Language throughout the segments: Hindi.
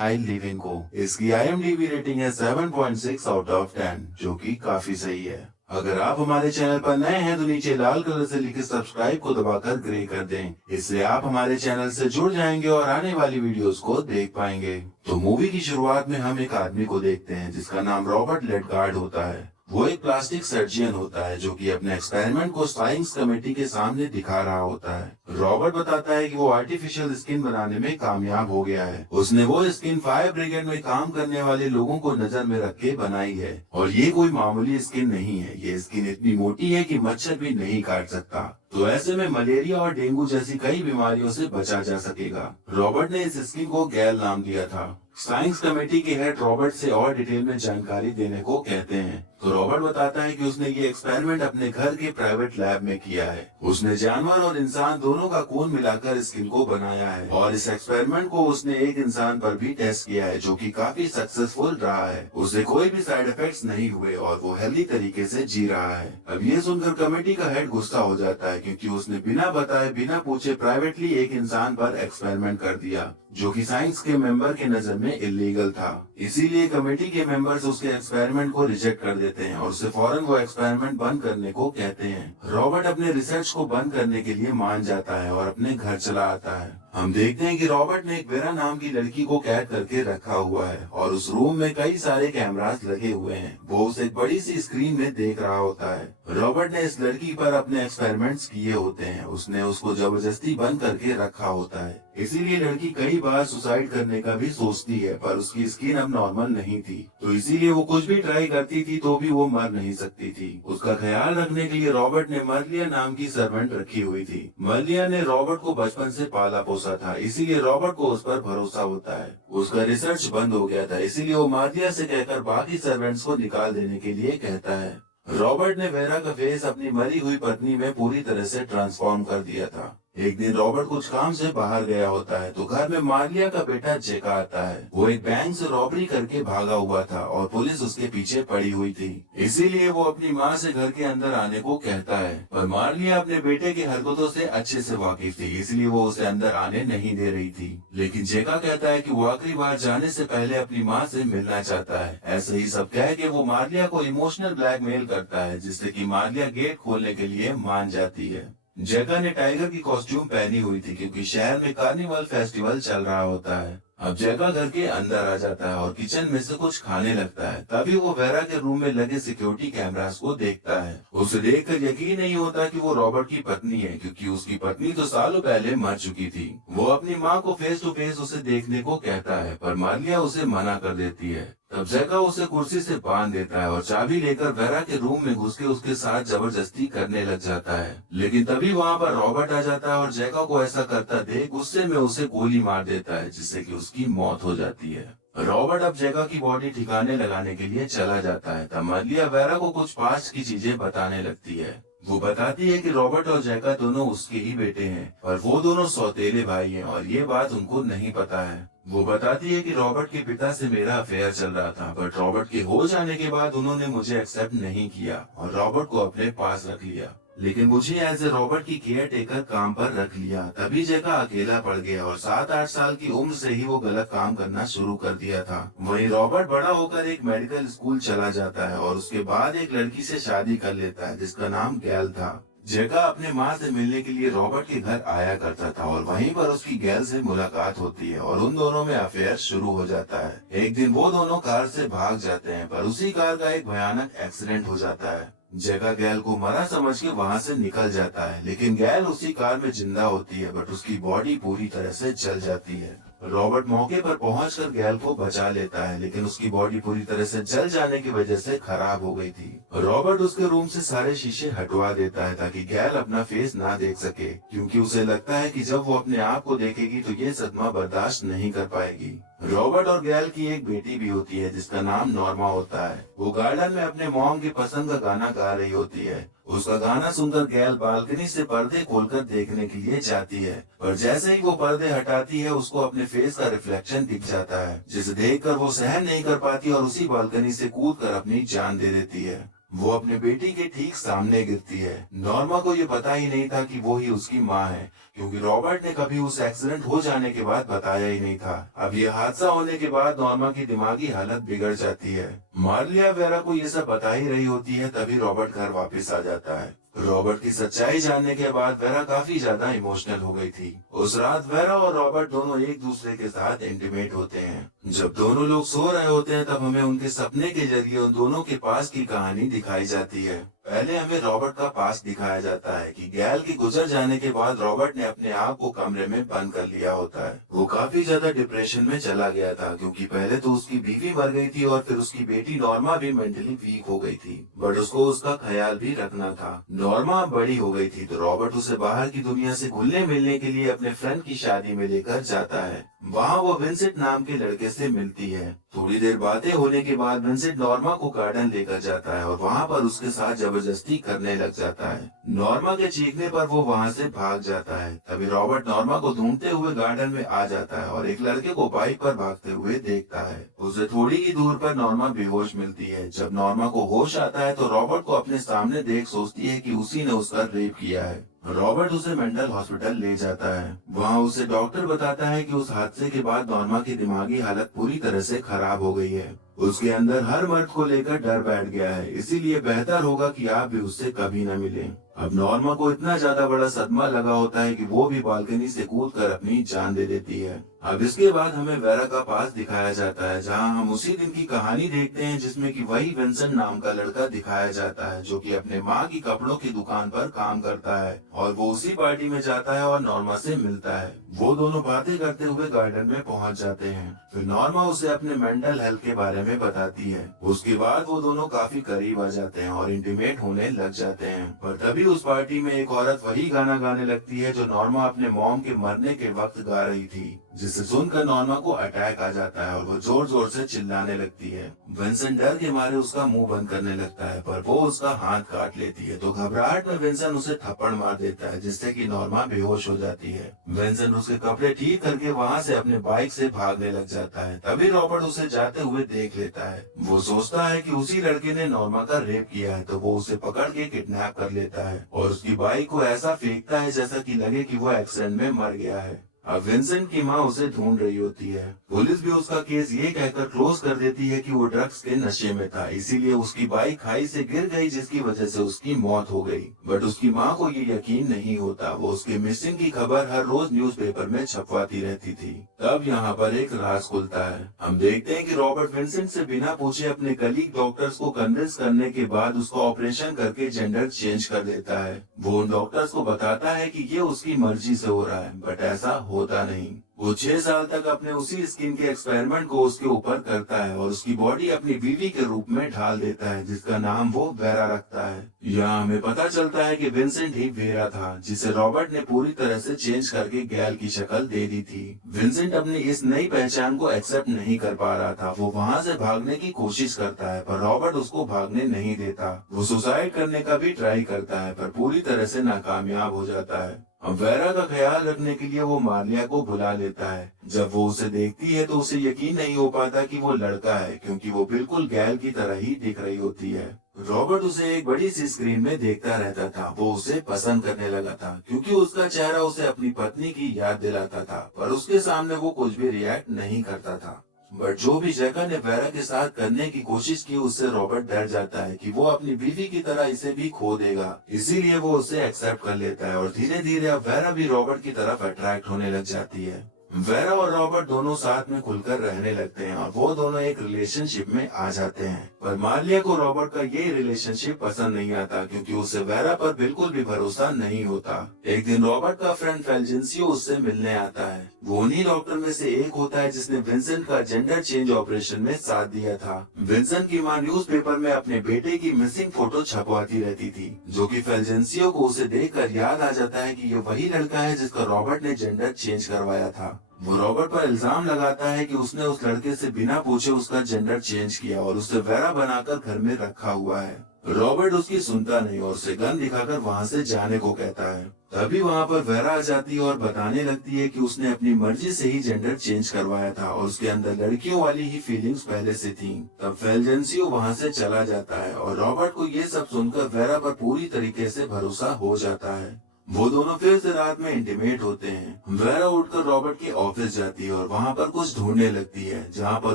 आई लिव इन को। इसकी IMDb रेटिंग है 7.6 आउट ऑफ 10, जो कि काफी सही है। अगर आप हमारे चैनल पर नए हैं तो नीचे लाल कलर से लिखे सब्सक्राइब को दबाकर ग्रे कर दें। इससे आप हमारे चैनल से जुड़ जाएंगे और आने वाली वीडियोस को देख पाएंगे। तो मूवी की शुरुआत में हम एक आदमी को देखते हैं जिसका नाम रॉबर्ट लेडगार्ड होता है। वो एक प्लास्टिक सर्जन होता है जो कि अपने एक्सपेरिमेंट को साइंस कमेटी के सामने दिखा रहा होता है। रॉबर्ट बताता है कि वो आर्टिफिशियल स्किन बनाने में कामयाब हो गया है। उसने वो स्किन फायर ब्रिगेड में काम करने वाले लोगों को नजर में रख के बनाई है और ये कोई मामूली स्किन नहीं है। ये स्किन इतनी मोटी है कि मच्छर भी नहीं काट सकता। तो ऐसे में मलेरिया और डेंगू जैसी कई बीमारियों से बचा जा सकेगा। रॉबर्ट ने इस स्किन को गैल नाम दिया था। साइंस कमेटी के हेड रॉबर्ट से और डिटेल में जानकारी देने को कहते हैं। तो रॉबर्ट बताता है कि उसने ये एक्सपेरिमेंट अपने घर के प्राइवेट लैब में किया है। उसने जानवर और इंसान दोनों का खून मिलाकर स्किन को बनाया है और इस एक्सपेरिमेंट को उसने एक इंसान पर भी टेस्ट किया है जो कि काफी सक्सेसफुल रहा है। उसे कोई भी साइड इफेक्ट्स नहीं हुए और वो हेल्दी तरीके से जी रहा है। अब ये सुनकर कमेटी का हेड गुस्सा हो जाता है क्योंकि उसने बिना बताए बिना पूछे प्राइवेटली एक इंसान पर एक्सपेरिमेंट कर दिया जो कि साइंस के मेंबर के नजर में इलीगल था। इसीलिए कमेटी के मेंबर्स उसके एक्सपेरिमेंट को रिजेक्ट कर देते हैं और उसे फौरन वो एक्सपेरिमेंट बंद करने को कहते हैं। रॉबर्ट अपने रिसर्च को बंद करने के लिए मान जाता है और अपने घर चला आता है। हम देखते हैं कि रॉबर्ट ने एक वेरा नाम की लड़की को कैद करके रखा हुआ है और उस रूम में कई सारे कैमरास लगे हुए हैं। वो उसे एक बड़ी सी स्क्रीन में देख रहा होता है। रॉबर्ट ने इस लड़की पर अपने एक्सपेरिमेंट्स किए होते हैं। उसने उसको जबरदस्ती बंद करके रखा होता है। इसीलिए लड़की कई बार सुसाइड करने का भी सोचती है, पर उसकी स्किन अब नॉर्मल नहीं थी, तो इसीलिए वो कुछ भी ट्राई करती थी तो भी वो मर नहीं सकती थी। उसका ख्याल रखने के लिए रॉबर्ट ने मर्लिया नाम की सर्वेंट रखी हुई थी। मर्लिया ने रॉबर्ट को बचपन से पाला पोसा था, इसीलिए रॉबर्ट को उस पर भरोसा होता है। उसका रिसर्च बंद हो गया था, इसीलिए वो मर्लिया से कहकर बाकी सर्वेंट्स को निकाल देने के लिए कहता है। रॉबर्ट ने वेरा का फेस अपनी मरी हुई पत्नी में पूरी तरह से ट्रांसफॉर्म कर दिया था। एक दिन रॉबर्ट कुछ काम से बाहर गया होता है तो घर में मार्लिया का बेटा जेका आता है। वो एक बैंक से रॉबरी करके भागा हुआ था और पुलिस उसके पीछे पड़ी हुई थी। इसीलिए वो अपनी माँ से घर के अंदर आने को कहता है, पर मार्लिया अपने बेटे की हरकतों से अच्छे से वाकिफ थी, इसलिए वो उसे अंदर आने नहीं दे रही थी। लेकिन जेका कहता है कि वो आखिरी बार जाने से पहले अपनी माँ से मिलना चाहता है। ऐसे ही सब कह के वो मार्लिया को इमोशनल ब्लैकमेल करता है, जिससे कि मार्लिया गेट खोलने के लिए मान जाती है। जेका ने टाइगर की कॉस्ट्यूम पहनी हुई थी क्योंकि शहर में कार्निवल फेस्टिवल चल रहा होता है। अब जेका घर के अंदर आ जाता है और किचन में से कुछ खाने लगता है। तभी वो वेरा के रूम में लगे सिक्योरिटी कैमरास को देखता है। उसे देखकर यकीन नहीं होता कि वो रॉबर्ट की पत्नी है, क्योंकि उसकी पत्नी तो सालों पहले मर चुकी थी। वो अपनी माँ को फेस टू फेस उसे देखने को कहता है, पर मार्लिया उसे मना कर देती है। तब जेका उसे कुर्सी से बांध देता है और चाबी लेकर वेरा के रूम में घुस के उसके साथ जबरदस्ती करने लग जाता है। लेकिन तभी वहाँ पर रॉबर्ट आ जाता है और जेका को ऐसा करता देख गुस्से में उसे गोली मार देता है, जिससे कि उसकी मौत हो जाती है। रॉबर्ट अब जेका की बॉडी ठिकाने लगाने के लिए चला जाता है। तब मर्लिया वेरा को कुछ पास्ट की चीजें बताने लगती है। वो बताती है कि रॉबर्ट और जेका दोनों उसके ही बेटे हैं, पर वो दोनों सौतेले भाई हैं और ये बात उनको नहीं पता है। वो बताती है कि रॉबर्ट के पिता से मेरा अफेयर चल रहा था, बट रॉबर्ट के हो जाने के बाद उन्होंने मुझे एक्सेप्ट नहीं किया और रॉबर्ट को अपने पास रख लिया। लेकिन मुझे एज ए रॉबर्ट की केयर टेकर काम पर रख लिया। तभी जेका अकेला पड़ गया और 7-8 साल की उम्र से ही वो गलत काम करना शुरू कर दिया था। वहीं रॉबर्ट बड़ा होकर एक मेडिकल स्कूल चला जाता है और उसके बाद एक लड़की से शादी कर लेता है जिसका नाम गैल था। जेका अपने माँ से मिलने के लिए रॉबर्ट के घर आया करता था और वहीं पर उसकी गैल से मुलाकात होती है और उन दोनों में अफेयर शुरू हो जाता है। एक दिन वो दोनों कार से भाग जाते हैं, पर उसी कार का एक भयानक एक्सीडेंट हो जाता है। जेका गैल को मरा समझ के वहाँ से निकल जाता है, लेकिन गैल उसी कार में जिंदा होती है, बट उसकी बॉडी पूरी तरह से जल जाती है। रॉबर्ट मौके पर पहुंचकर गैल को बचा लेता है, लेकिन उसकी बॉडी पूरी तरह से जल जाने की वजह से खराब हो गई थी। रॉबर्ट उसके रूम से सारे शीशे हटवा देता है ताकि गैल अपना फेस ना देख सके, क्योंकि उसे लगता है कि जब वो अपने आप को देखेगी तो ये सदमा बर्दाश्त नहीं कर पाएगी। रॉबर्ट और गैल की एक बेटी भी होती है जिसका नाम नॉर्मा होता है। वो गार्डन में अपने मॉम की पसंद का गाना गा रही होती है। उसका गाना सुनकर गैल बालकनी से पर्दे खोलकर देखने के लिए जाती है, पर जैसे ही वो पर्दे हटाती है उसको अपने फेस का रिफ्लेक्शन दिख जाता है, जिसे देखकर वो सहन नहीं कर पाती और उसी बालकनी से कूदकर अपनी जान दे देती है। वो अपने बेटी के ठीक सामने गिरती है। नॉर्मा को ये पता ही नहीं था कि वो ही उसकी माँ है, क्योंकि रॉबर्ट ने कभी उस एक्सीडेंट हो जाने के बाद बताया ही नहीं था। अब ये हादसा होने के बाद नॉर्मा की दिमागी हालत बिगड़ जाती है। मार्लिया वेरा को ये सब बता ही रही होती है, तभी रॉबर्ट घर वापस आ जाता है। रॉबर्ट की सच्चाई जानने के बाद वेरा काफी ज्यादा इमोशनल हो गई थी। उस रात वेरा और रॉबर्ट दोनों एक दूसरे के साथ इंटीमेट होते हैं। जब दोनों लोग सो रहे होते हैं तब हमें उनके सपने के जरिए उन दोनों के पास की कहानी दिखाई जाती है। पहले हमें रॉबर्ट का पास दिखाया जाता है कि गैल के गुजर जाने के बाद रॉबर्ट ने अपने आप को कमरे में बंद कर लिया होता है। वो काफी ज्यादा डिप्रेशन में चला गया था, क्योंकि पहले तो उसकी बीवी मर गई थी और फिर उसकी बेटी नॉर्मा भी मेंटली वीक हो गई थी, बट उसको उसका ख्याल भी रखना था। नॉर्मा बड़ी हो गई थी तो रॉबर्ट उसे बाहर की दुनिया से घुलने मिलने के लिए अपने फ्रेंड की शादी में लेकर जाता है। वहाँ वो विंसेंट नाम के लड़के से मिलती है। थोड़ी देर बातें होने के बाद विंसेंट नॉर्मा को गार्डन लेकर जाता है और वहाँ पर उसके साथ जबरदस्ती करने लग जाता है। नॉर्मा के चीखने पर वो वहाँ से भाग जाता है। तभी रॉबर्ट नॉर्मा को ढूंढते हुए गार्डन में आ जाता है और एक लड़के को बाइक पर भागते हुए देखता है। उसे थोड़ी ही दूर पर नॉर्मा बेहोश मिलती है। जब नॉर्मा को होश आता है तो रॉबर्ट को अपने सामने देख सोचती है कि उसी ने उसका रेप किया है। रॉबर्ट उसे मेंटल हॉस्पिटल ले जाता है। वहाँ उसे डॉक्टर बताता है कि उस हादसे के बाद नॉर्मा की दिमागी हालत पूरी तरह से खराब हो गई है। उसके अंदर हर मर्द को लेकर डर बैठ गया है, इसीलिए बेहतर होगा कि आप भी उससे कभी न मिलें। अब नॉर्मा को इतना ज्यादा बड़ा सदमा लगा होता है कि वो भी बालकनी से कूदकर अपनी जान दे देती है। अब इसके बाद हमें वेरा का पास दिखाया जाता है, जहां हम उसी दिन की कहानी देखते हैं जिसमें कि वही विंसेंट नाम का लड़का दिखाया जाता है, जो कि अपने माँ की कपड़ों की दुकान पर काम करता है। और वो उसी पार्टी में जाता है और नॉर्मा से मिलता है। वो दोनों बातें करते हुए गार्डन में पहुंच जाते हैं। फिर नॉर्मा उसे अपने मेंटल हेल्थ के बारे में बताती है। उसके बाद वो दोनों काफी करीब आ जाते हैं और इंटीमेट होने लग जाते हैं। पर तभी उस पार्टी में एक औरत वही गाना गाने लगती है जो नॉर्मा अपने मॉम के मरने के वक्त गा रही थी, जिसे सुनकर नॉर्मा को अटैक आ जाता है और वो जोर जोर से चिल्लाने लगती है। विंसेंट डर के मारे उसका मुंह बंद करने लगता है, पर वो उसका हाथ काट लेती है। तो घबराहट में विंसेंट उसे थप्पड़ मार देता है, जिससे कि नॉर्मा बेहोश हो जाती है। विंसेंट उसके कपड़े ठीक करके वहाँ से अपने बाइक से भागने लग जाता है। तभी रॉबर्ट उसे जाते हुए देख लेता है। वो सोचता है कि उसी लड़के ने नॉर्मा का रेप किया है, तो वो उसे पकड़ के किडनैप कर लेता है और उसकी बाइक को ऐसा फेंकता है जैसा कि लगे कि वो एक्सीडेंट में मर गया है। अब विंसेंट की माँ उसे ढूंढ रही होती है। पुलिस भी उसका केस ये कहकर क्लोज कर देती है कि वो ड्रग्स के नशे में था, इसीलिए उसकी बाइक खाई से गिर गई, जिसकी वजह से उसकी मौत हो गई। बट उसकी माँ को ये यकीन नहीं होता। वो उसके मिसिंग की खबर हर रोज न्यूज़पेपर में छपवाती रहती थी। तब यहाँ पर एक राज खुलता है। हम देखते हैं कि रॉबर्ट विंसेंट से बिना पूछे अपने कलीग डॉक्टर्स को कन्विंस करने के बाद उसका ऑपरेशन करके जेंडर चेंज कर देता है। वो उन डॉक्टर्स को बताता है कि ये उसकी मर्जी से हो रहा है, बट ऐसा होता नहीं। वो 6 साल तक अपने उसी स्किन के एक्सपेरिमेंट को उसके ऊपर करता है और उसकी बॉडी अपनी बीवी के रूप में ढाल देता है, जिसका नाम वो वेरा रखता है। यहाँ हमें पता चलता है कि विंसेंट ही वेरा था, जिसे रॉबर्ट ने पूरी तरह से चेंज करके गैल की शक्ल दे दी थी। विंसेंट अपनी इस नई पहचान को एक्सेप्ट नहीं कर पा रहा था। वो वहाँ से भागने की कोशिश करता है, पर रॉबर्ट उसको भागने नहीं देता। वो सुसाइड करने का भी ट्राई करता है, पर पूरी तरह से नाकामयाब हो जाता है। अब वेरा का ख्याल रखने के लिए वो मार्लिया को बुला लेता है। जब वो उसे देखती है तो उसे यकीन नहीं हो पाता कि वो लड़का है, क्योंकि वो बिल्कुल गैल की तरह ही दिख रही होती है। रॉबर्ट उसे एक बड़ी सी स्क्रीन में देखता रहता था। वो उसे पसंद करने लगा था, क्योंकि उसका चेहरा उसे अपनी पत्नी की याद दिलाता था, पर उसके सामने वो कुछ भी रिएक्ट नहीं करता था। बट जो भी जैका ने वेरा के साथ करने की कोशिश की, उससे रॉबर्ट डर जाता है कि वो अपनी बीवी की तरह इसे भी खो देगा। इसीलिए वो उसे एक्सेप्ट कर लेता है और धीरे धीरे अब वेरा भी रॉबर्ट की तरफ अट्रैक्ट होने लग जाती है। वेरा और रॉबर्ट दोनों साथ में खुलकर रहने लगते हैं और वो दोनों एक रिलेशनशिप में आ जाते हैं। पर मार्लिया को रॉबर्ट का ये रिलेशनशिप पसंद नहीं आता, क्योंकि उसे वेरा पर बिल्कुल भी भरोसा नहीं होता। एक दिन रॉबर्ट का फ्रेंड फेल्जेंसियो उससे मिलने आता है। वो उन्हीं डॉक्टर में से एक होता है जिसने विंसेंट का जेंडर चेंज ऑपरेशन में साथ दिया था। विंसेंट की माँ न्यूज़पेपर में अपने बेटे की मिसिंग फोटो छपवाती रहती थी, जो कि फेल्जेंसियो को उसे देखकर याद आ जाता है कि ये वही लड़का है जिसका रॉबर्ट ने जेंडर चेंज करवाया था। वो रॉबर्ट पर इल्जाम लगाता है कि उसने उस लड़के से बिना पूछे उसका जेंडर चेंज किया और उसे वेरा बनाकर घर में रखा हुआ है। रॉबर्ट उसकी सुनता नहीं और उसे गन दिखाकर वहाँ से जाने को कहता है। तभी वहाँ पर वेरा आ जाती है और बताने लगती है कि उसने अपनी मर्जी से ही जेंडर चेंज करवाया था और उसके अंदर लड़कियों वाली ही फीलिंग्स पहले से थी। तब फेल्जेंसियो वहाँ से चला जाता है और रॉबर्ट को ये सब सुनकर वेरा पर पूरी तरीके से भरोसा हो जाता है। वो दोनों फिर से रात में इंटीमेट होते हैं। वेरा उठकर रॉबर्ट के ऑफिस जाती है और वहाँ पर कुछ ढूंढने लगती है, जहाँ पर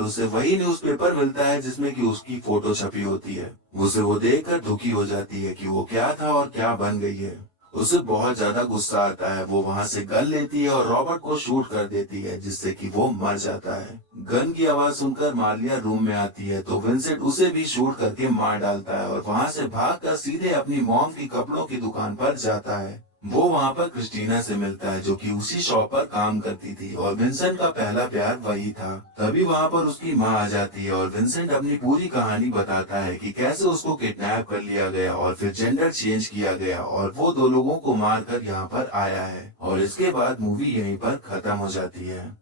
उसे वही न्यूज़पेपर मिलता है जिसमें कि उसकी फोटो छपी होती है। उसे वो देखकर दुखी हो जाती है कि वो क्या था और क्या बन गई है। उसे बहुत ज्यादा गुस्सा आता है। वो वहाँ से गन लेती है और रॉबर्ट को शूट कर देती है, जिससे कि वो मर जाता है। गन की आवाज सुनकर मार्लिया रूम में आती है तो विंसेंट उसे भी शूट करके मार डालता है और वहाँ से भागकर सीधे अपनी मॉम की कपड़ों की दुकान पर जाता है। वो वहाँ पर क्रिस्टीना से मिलता है, जो कि उसी शॉप पर काम करती थी और विंसेंट का पहला प्यार वही था। तभी वहाँ पर उसकी माँ आ जाती है और विंसेंट अपनी पूरी कहानी बताता है कि कैसे उसको किडनैप कर लिया गया और फिर जेंडर चेंज किया गया और वो दो लोगों को मारकर यहाँ पर आया है। और इसके बाद मूवी यहीं पर खत्म हो जाती है।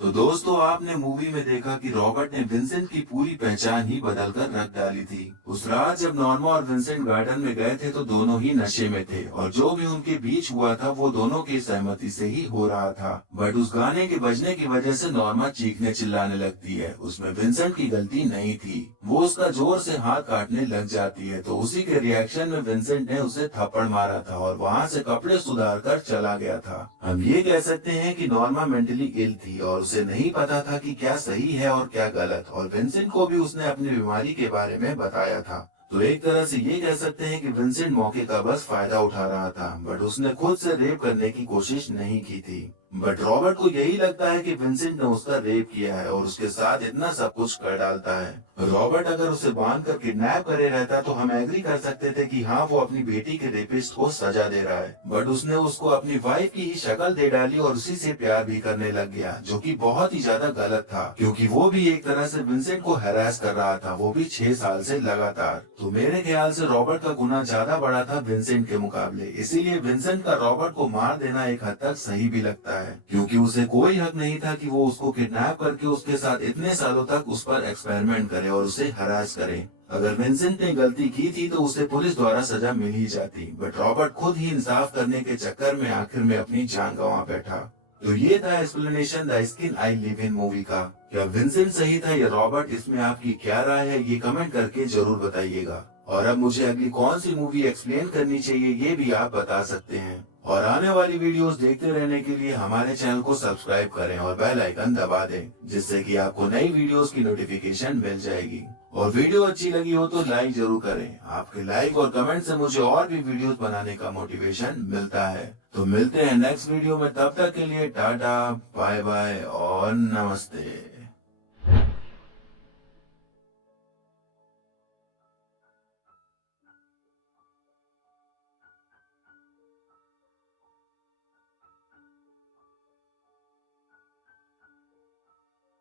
तो दोस्तों, आपने मूवी में देखा कि रॉबर्ट ने विंसेंट की पूरी पहचान ही बदलकर रख डाली थी। उस रात जब नॉर्मा और विंसेंट गार्डन में गए थे तो दोनों ही नशे में थे और जो भी उनके बीच हुआ था वो दोनों की सहमति से ही हो रहा था। बट उस गाने के बजने की वजह से नॉर्मा चीखने चिल्लाने लगती है। उसमें विंसेंट की गलती नहीं थी। वो उसका जोर से हाथ काटने लग जाती है तो उसी के रिएक्शन में विंसेंट ने उसे थप्पड़ मारा था और वहाँ से कपड़े सुधार कर चला गया था। हम ये कह सकते हैं कि नॉर्मा मेंटली इल थी और उसे नहीं पता था कि क्या सही है और क्या गलत, और विंसेंट को भी उसने अपनी बीमारी के बारे में बताया था। तो एक तरह से ये कह सकते हैं कि विंसेंट मौके का बस फायदा उठा रहा था, बट उसने खुद से रेप करने की कोशिश नहीं की थी। बट रॉबर्ट को यही लगता है कि विंसेंट ने उसका रेप किया है और उसके साथ इतना सब कुछ कर डालता है। रॉबर्ट अगर उसे बांध कर किडनैप करे रहता तो हम एग्री कर सकते थे कि हाँ, वो अपनी बेटी के रेपिस्ट को सजा दे रहा है। बट उसने उसको अपनी वाइफ की ही शक्ल दे डाली और उसी से प्यार भी करने लग गया, जो कि बहुत ही ज्यादा गलत था, क्योंकि वो भी एक तरह से विंसेंट को हैरास कर रहा था, वो भी 6 साल से लगातार। तो मेरे ख्याल से रॉबर्ट का गुनाह ज्यादा बड़ा था विंसेंट के मुकाबले, इसीलिए विंसेंट का रॉबर्ट को मार देना एक हद तक सही भी लगता है, क्योंकि उसे कोई हक नहीं था कि वो उसको किडनैप करके उसके साथ इतने सालों तक उस पर एक्सपेरिमेंट करे और उसे हरास करे। अगर विंसेंट ने गलती की थी तो उसे पुलिस द्वारा सजा मिल ही जाती, बट रॉबर्ट खुद ही इंसाफ करने के चक्कर में आखिर में अपनी जान गंवा बैठा। तो ये था explanation the skin I live in movie का। क्या विंसेंट सही था या रॉबर्ट? इसमें आपकी क्या राय है ये कमेंट करके जरूर बताइएगा। और अब मुझे अगली कौन सी मूवी एक्सप्लेन करनी चाहिए ये भी आप बता सकते हैं। और आने वाली वीडियोस देखते रहने के लिए हमारे चैनल को सब्सक्राइब करें और बेल आइकन दबा दें, जिससे कि आपको नई वीडियोस की नोटिफिकेशन मिल जाएगी। और वीडियो अच्छी लगी हो तो लाइक जरूर करें। आपके लाइक और कमेंट से मुझे और भी वीडियोस बनाने का मोटिवेशन मिलता है। तो मिलते हैं नेक्स्ट वीडियो में, तब तक के लिए टाटा, बाय बाय और नमस्ते।